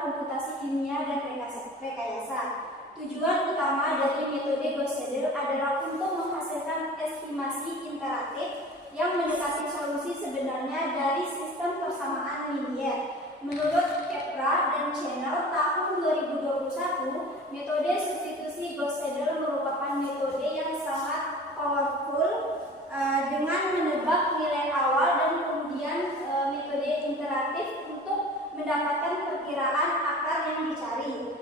komputasi ilmiah dan rekayasa. Tujuan utama dari metode Gauss-Seidel adalah untuk menghasilkan estimasi interaktif yang mendekati solusi sebenarnya dari sistem persamaan linier. Menurut Kepler dan Channel tahun 2021, metode substitusi Gauss-Seidel merupakan metode yang sangat powerful dengan menebak nilai awal dan kemudian metode interaktif untuk mendapatkan perkiraan akar yang dicari.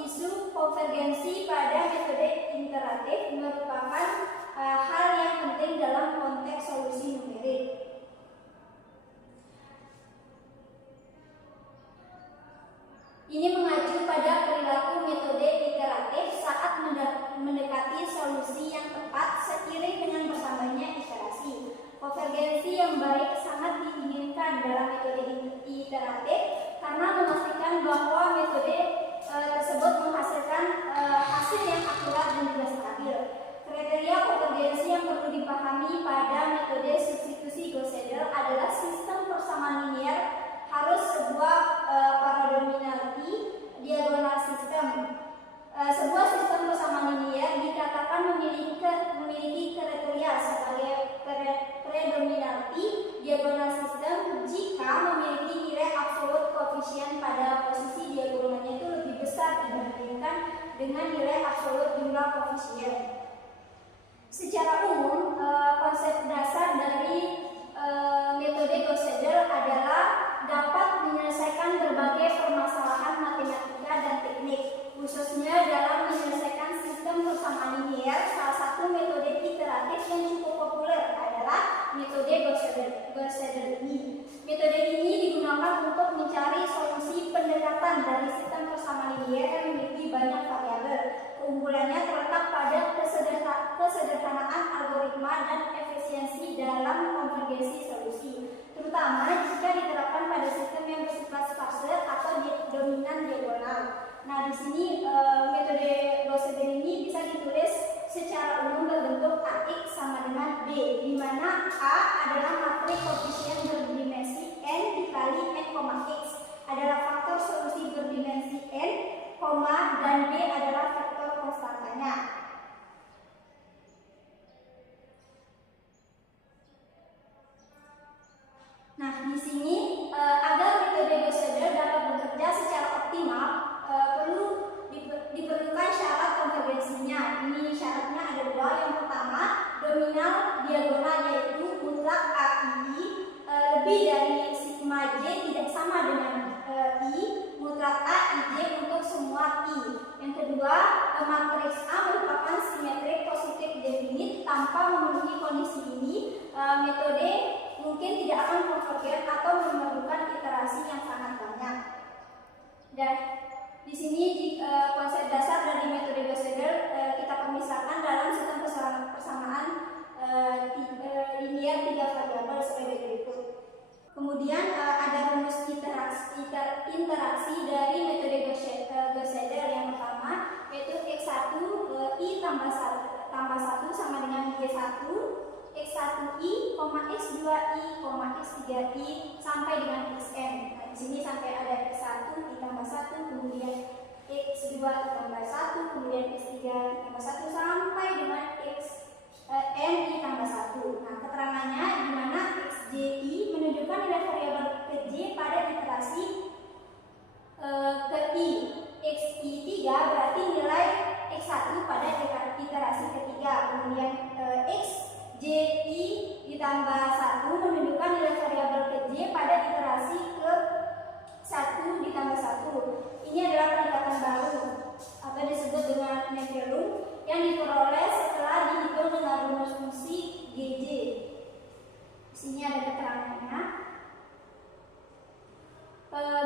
Isu konvergensi pada metode interaktif merupakan hal yang penting dalam konteks solusi numerik. Ini mengacu pada perilaku metode iteratif saat mendekati solusi yang tepat seiring dengan bertambahnya iterasi. Konvergensi yang baik sangat diinginkan dalam metode iteratif karena memastikan bahwa metode tersebut menghasilkan hasil yang akurat dan juga stabil. Kriteria konvergensi yang perlu dipahami pada metode substitusi Gauss-Seidel adalah sistem persamaan linier harus sebuah paradominality diagonal system. Sebuah sistem persamaan linier dikatakan memiliki kriteria sebagai predominality diagonal system jika memiliki nilai absolut koefisien pada posisi diagonalnya itu lebih besar dibandingkan dengan nilai absolut jumlah koefisien. Secara umum, konsep dasar dari metode Gauss-Seidel adalah dapat menyelesaikan berbagai permasalahan matematika dan teknik, khususnya dalam menyelesaikan sistem persamaan linier. Salah satu metode iteratif yang cukup populer adalah metode Gauss-Seidel ini. Metode ini digunakan untuk mencari solusi pendekatan dari sistem persamaan linier yang memiliki banyak variabel. Keunggulannya terletak pada kesederhanaan algoritma dan efisiensi dalam konvergensi solusi, terutama jika diterapkan pada sistem yang bersifat sparse atau dominan diagonal. Nah, di sini metode Gauss-Seidel ini bisa ditulis secara umum berbentuk AX sama dengan B, di mana A adalah matrik koefisien berdimensi n dikali n, x adalah faktor solusi berdimensi n, dan B adalah vektor konstantanya. Nah, di sini agar metode Gauss-Seidel dapat bekerja secara optimal, perlu diperlukan syarat konvergensinya. Ini syaratnya ada dua. Yang pertama, dominal diagonal yaitu mutlak AII lebih dari sigma J tidak sama dengan I, mutlak AIJ untuk semua I. Yang kedua, matriks A merupakan simetrik positif definit. Tanpa memenuhi kondisi ini, metode mungkin tidak akan konvergen atau memerlukan iterasi yang sangat banyak. Dan di sini konsep dasar dari metode Gauss-Seidel kita permisahkan dalam sistem persamaan linier 3 variabel sebagai berikut. Kemudian ada rumus interaksi dari metode Gauss-Seidel. Yang pertama yaitu x1 I tambah 1 sama dengan g1, x1i, x2i, x3i sampai dengan xn. Nah, di sini sampai ada x1 ditambah 1, kemudian x2 ditambah 1, kemudian x3 ditambah 1 sampai dengan xn ditambah 1. Nah, keterangannya di mana xji menunjukkan nilai variabel kj pada iterasi ke i. xi3 berarti nilai x1 pada iterasi ketiga. Kemudian xji ditambah 1 menunjukkan nilai variabel kj pada iterasi ke 1 ditambah 1. Ini adalah pendekatan baru atau disebut dengan Nevelum yang diperoleh setelah dihitung dengan rumus fungsi gj. Di sini ada keterangannya.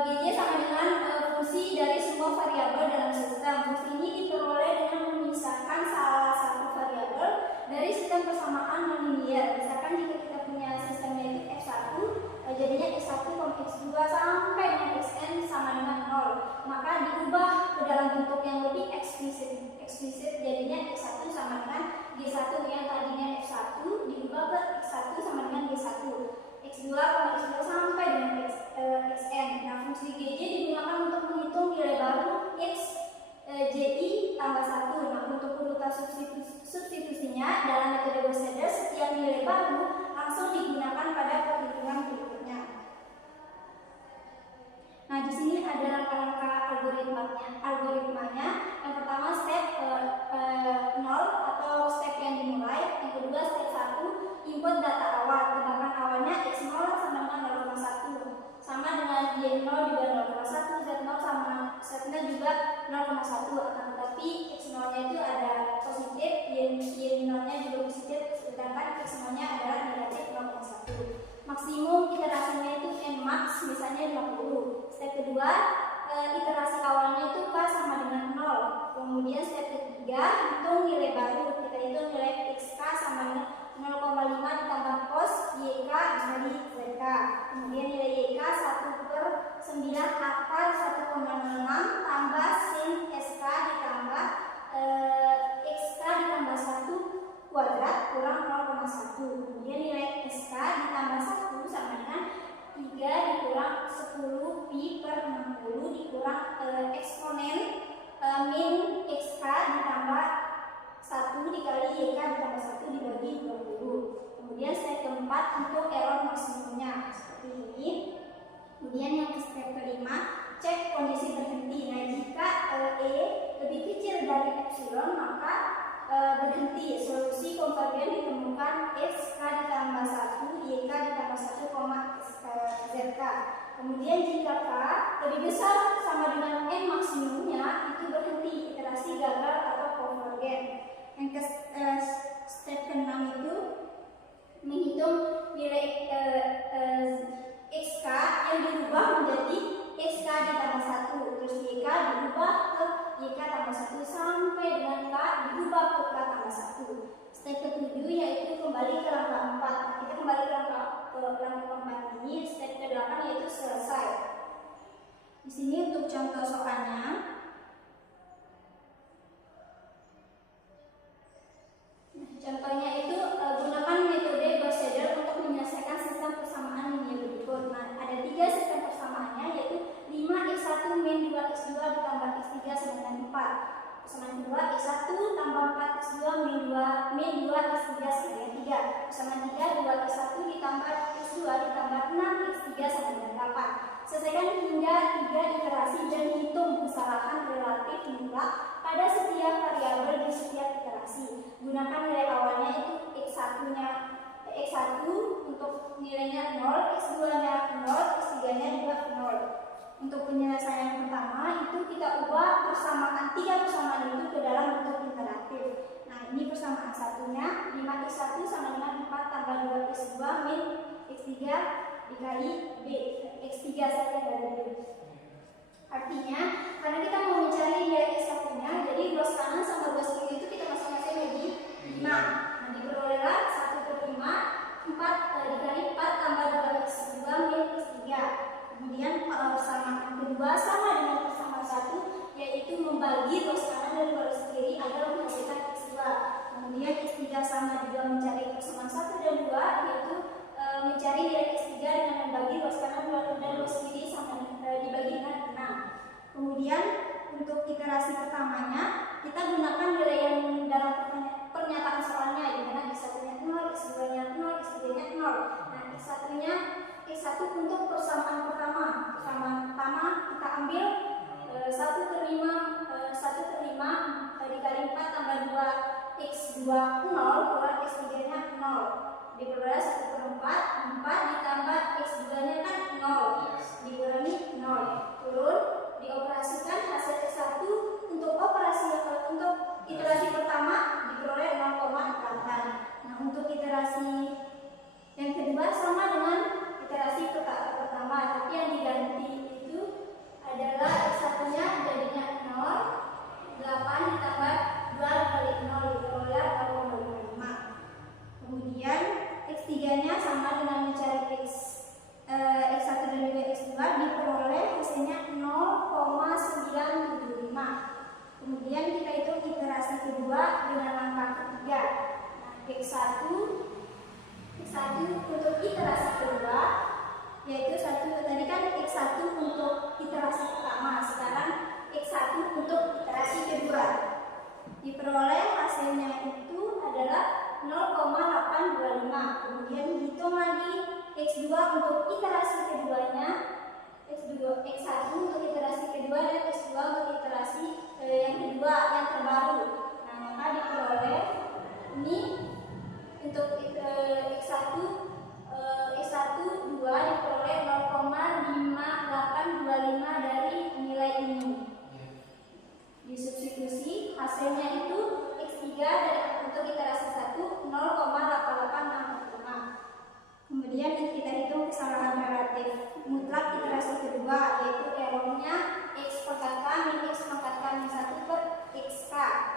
Gj sama dengan fungsi dari semua variabel dalam sistem. Fungsi ini diperoleh dengan memisahkan salah satu variabel dari sistem persamaan non-linear. Misalkan jika kita punya sistemnya itu x1, jadinya x1, x2 sampai dengan xn sama dengan 0. Maka diubah ke dalam bentuk yang lebih eksplisit jadinya x1 sama dengan g1 yang tadinya f1 diubah ke x1 sama dengan g1, x2, x2 sampai dengan xn. Nah, fungsi gj digunakan substitusinya dalam metode Gauss Seidel, setiap nilai baru langsung digunakan pada perhitungan berikutnya. Nah, di sini ada langkah-langkah algoritmanya. Yang pertama step 0 atau step yang dimulai. Yang kedua step 1, input data awal. Sedangkan awalnya x0 sama dengan 0,1. Sama dengan y0 juga 0,1, z0 sama z-nya juga 0,1. Akan tetapi x0-nya itu ada positif, y0-nya juga positif, sedangkan x0-nya adalah negatif 0,1. Maksimum iterasinya itu n-max misalnya 50. Step kedua, iterasi awalnya itu k sama dengan 0. Kemudian step ketiga, hitung nilai baru. Kita hitung nilai xk sama dengan 0,5 ditambah cos yk dikali zk. Kemudian nilai yk 1/9 akar 1,06 tambah sin sk ditambah xk ditambah 1 kuadrat kurang 0,1. Kemudian nilai sk ditambah 1 sama dengan 3 dikurang 10 pi per 60 dikurang eksponen min xk ditambah 1 dikali yk ditambah 1 dibagi 20. Kemudian step keempat untuk error maksimumnya seperti ini. Kemudian yang step kelima, cek kondisi berhenti. Nah, jika e lebih kecil dari epsilon maka berhenti. Solusi konvergen ditemukan xk ditambah 1 yk ditambah 1, zk. Kemudian jika k lebih besar sama dengan n maksimumnya, itu berhenti, iterasi gagal atau konvergen. Yang step ke-6 itu menghitung nilai xk yang dirubah menjadi xk ditambah 1, terus yk dirubah ke yk tambah 1 sampai dengan k dirubah ke k tambah 1. Step ke-7 yaitu kembali ke langkah 4. Kita kembali ke langkah keempat ini. Step ke-8 yaitu selesai. Di sini untuk contoh soalnya. Contohnya itu gunakan metode Gauss Seidel untuk menyelesaikan sistem persamaan linear berikut. Nah, ada 3 sistem persamaannya yaitu 5x1 min 2x2 ditambah x3 sama dengan 4. Persamaan kedua x1 tambah 4x2 min 2x3 sama dengan 3. Persamaan 3 2x1 ditambah x2 ditambah 6x3 sama dengan 8. Selesaikan hingga 3 iterasi dan hitung kesalahan relatif mutlak pada setiap variabel di setiap iterasi. Gunakan nilai awalnya itu x1 untuk nilainya 0, x2-nya 0, x3-nya juga 0. Untuk penyelesaian pertama itu kita ubah persamaan 3 persamaan itu ke dalam bentuk iteratif. Nah, ini persamaan satunya 5x1 sama dengan 4 tambah 2x2 min x3 dikali b, x3 saja dari b. Artinya, karena kita mau mencari nilai x1-nya, jadi Gauss kanan sama Gauss kiri itu kita masing-masing bagi 5. Nah, diperolehlah 1/5 4 dikali 4 tambah 2x2 min x3. Kemudian persamaan kedua sama dengan persamaan 1, yaitu membagi Gauss kanan dan Gauss kiri agar menghasilkan x2. Kemudian x3 sama juga mencari persamaan 1 dan 2, yaitu mencari nilai x3 dengan membagi Gauss kanan dan Gauss kiri sama dibagi dengan 6. Kemudian untuk iterasi pertamanya kita gunakan nilai yang dalam pernyataan soalnya, di mana x1-nya 0, x2-nya 0, x3-nya 0. Nah, x1 untuk persamaan pertama. Persamaan pertama kita ambil 1/5 dikali 4 tambah 2x2 0 kurang x3-nya 0. Diperoleh 1/4 ditambah x2-nya kan 0 dikurangi 0. Turun, dioperasikan hasil x1 untuk untuk iterasi pertama diperoleh 0,8. Nah, untuk iterasi yang kedua sama dengan iterasi pertama, tapi yang diganti itu adalah x1-nya jadinya 0, 8 ditambah 2 kali 0 diperoleh 0,5. Kemudian x3-nya sama dengan mencari x1 dan juga x2 diperoleh hasilnya 0,975. Kemudian kita hitung iterasi kedua dengan langkah ketiga. Nah, x1 untuk iterasi kedua yaitu tadi kan x1 untuk iterasi pertama, sekarang x1 untuk iterasi kedua. Diperoleh hasil hasilnya itu adalah 0,825. Kemudian hitung lagi X2 untuk iterasi keduanya, X1 untuk iterasi kedua dan X2 untuk iterasi yang kedua yang terbaru. Nah, maka diperoleh ini untuk X1 2 diperoleh 0,5825 dari nilai ini. Disubstitusi hasilnya itu X3 dan untuk iterasi 1 0,8865. Kemudian kita hitung kesalahan relatif mutlak iterasi kedua, yaitu errornya X pangkat min X pangkat min 1 per XK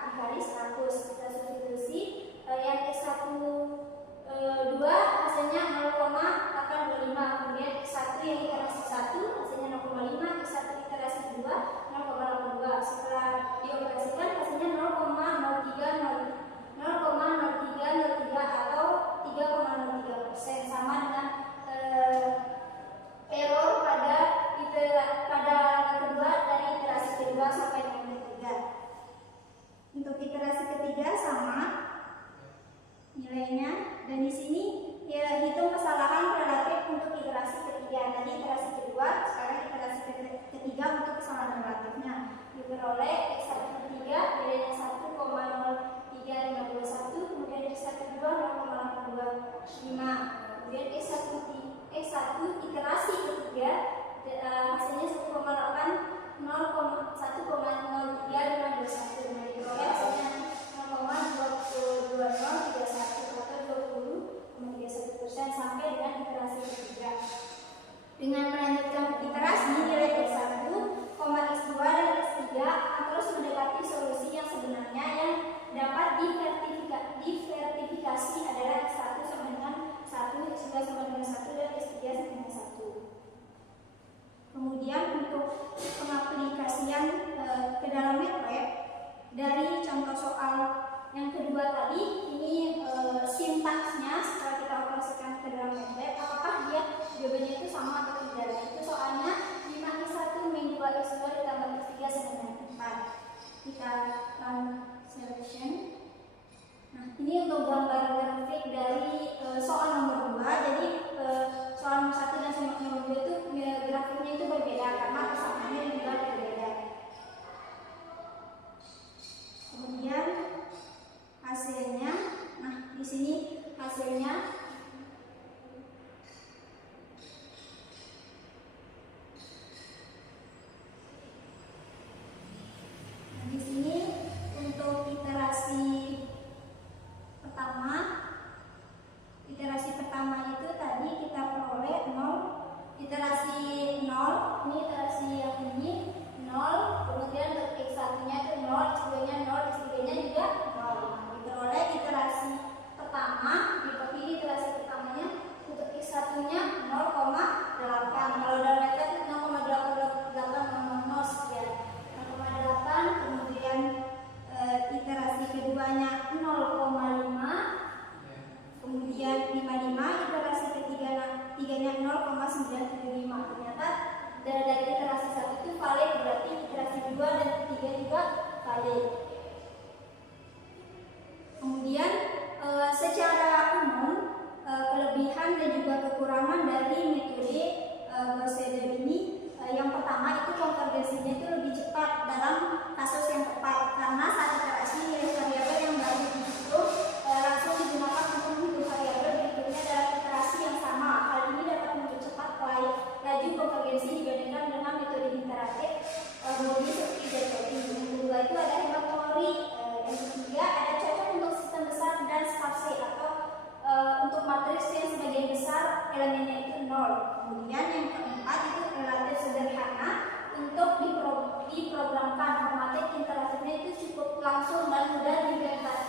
dikali 100. Kita substitusi yang X1 2 hasilnya 0,825. Kemudian X1 yang iterasi 1 hasilnya 0,5, X1 iterasi 2 0,82. Setelah dioperasikan hasilnya 0,0303 atau 3,03%, sama dengan error pada kedua dari iterasi kedua sampai dengan ketiga. Untuk iterasi ketiga sama nilainya, dan di sini ya hitung kesalahan relatif untuk iterasi ketiga. Tadi iterasi kedua, sekarang iterasi ketiga untuk kesalahan relatifnya. Diperoleh X1 per 3 nilainya 1,03521, kemudian X1 2 0,825. Kemudian X1 iterasi ketiga hasilnya 1,0351. Nah, diperoleh hasilnya 0,22031 atau 20,31% sampai dengan iterasi ketiga. Dengan melanjutkan iterasi, nilai X1, X2 dan X3 akan terus mendekati solusi yang sebenarnya yang dapat diversifikasi adalah X1 sama dengan 1, X2 sama dengan 1, dan X3 sama dengan 1. Kemudian untuk pengaplikasian ke dalam MATLAB dari contoh soal yang kedua tadi, ini sintaksnya setelah kita operasikan ke dalam MATLAB, apakah dia jawabannya itu sama atau tidak. Itu soalnya 5x1 min 2x2 ditambah x3 sama dengan 4. Kita run selection. Nah, ini untuk gambar grafik dari soal nomor 2. Jadi soal nomor 1 dan soal nomor 2 itu grafiknya itu berbeda karena kesamaannya juga berbeda. Kemudian hasilnya, nah di sini hasilnya pertama itu tadi kita peroleh 0, iterasi 0, ini iterasi yang ini 0, kemudian untuk X1 nya itu 0, X2 nya 0, X3 nya juga 0. Diperoleh iterasi pertama, dipilih iterasi pertamanya untuk X1 nya 0,8. Kalau dalam MATLAB itu 0,880 ya, 0,8. Kemudian iterasi keduanya 0,5. Kemudian 55, iterasi ketiganya 0,975. Ternyata dari iterasi 1 itu valid, berarti iterasi 2 dan ketiga juga valid. Kemudian secara umum kelebihan dan juga kekurangan dari metode Gauss-Seidel ini, yang pertama itu konvergensinya itu lebih cepat dalam kasus yang tepat, karena saat iterasi nilai variabel yang baru dihitung langsung digunakan untuk menghitung variabel berikutnya dalam iterasi yang sama. Hal ini dapat mempercepat laju konvergensi dibandingkan dengan metode iteratif murni seperti Jacobi. Yang kedua itu ada hemat kalori. Yang ketiga ada cocok untuk sistem besar dan sparse atau untuk matriks yang sebagian besar elemennya itu 0. Kemudian yang keempat itu relatif sederhana untuk diprogramkan. Formatik iteratifnya itu cukup langsung dan mudah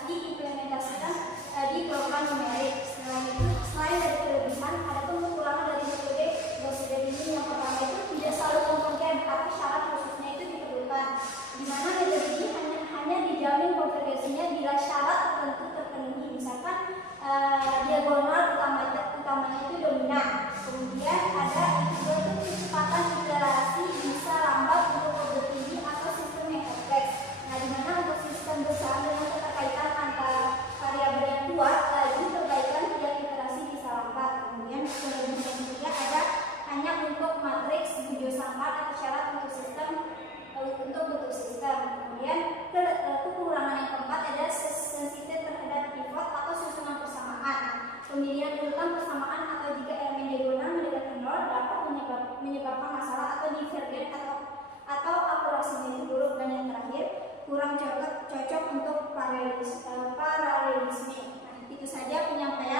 diimplementasikan di program numerik. Selain dari kelebihan, ada pun kekurangan dari metode Gauss-Seidel ini. Yang pertama itu tidak selalu konvergen, tapi syarat khususnya itu diperlukan, di mana metode ini hanya dijamin konvergensinya bila syarat tertentu terpenuhi. Misalkan diagonal utamanya itu dominan. Kemudian ada juga itu kecepatan iterasi bisa lambat untuk kode tinggi atau sistem yang kompleks. Nah, di mana untuk sistem besar dengan keterkaitan menyebabkan masalah atau divergen atau akurasinya itu buruk. Dan yang terakhir, kurang cocok untuk paralelisme. Nah, itu saja penyampaian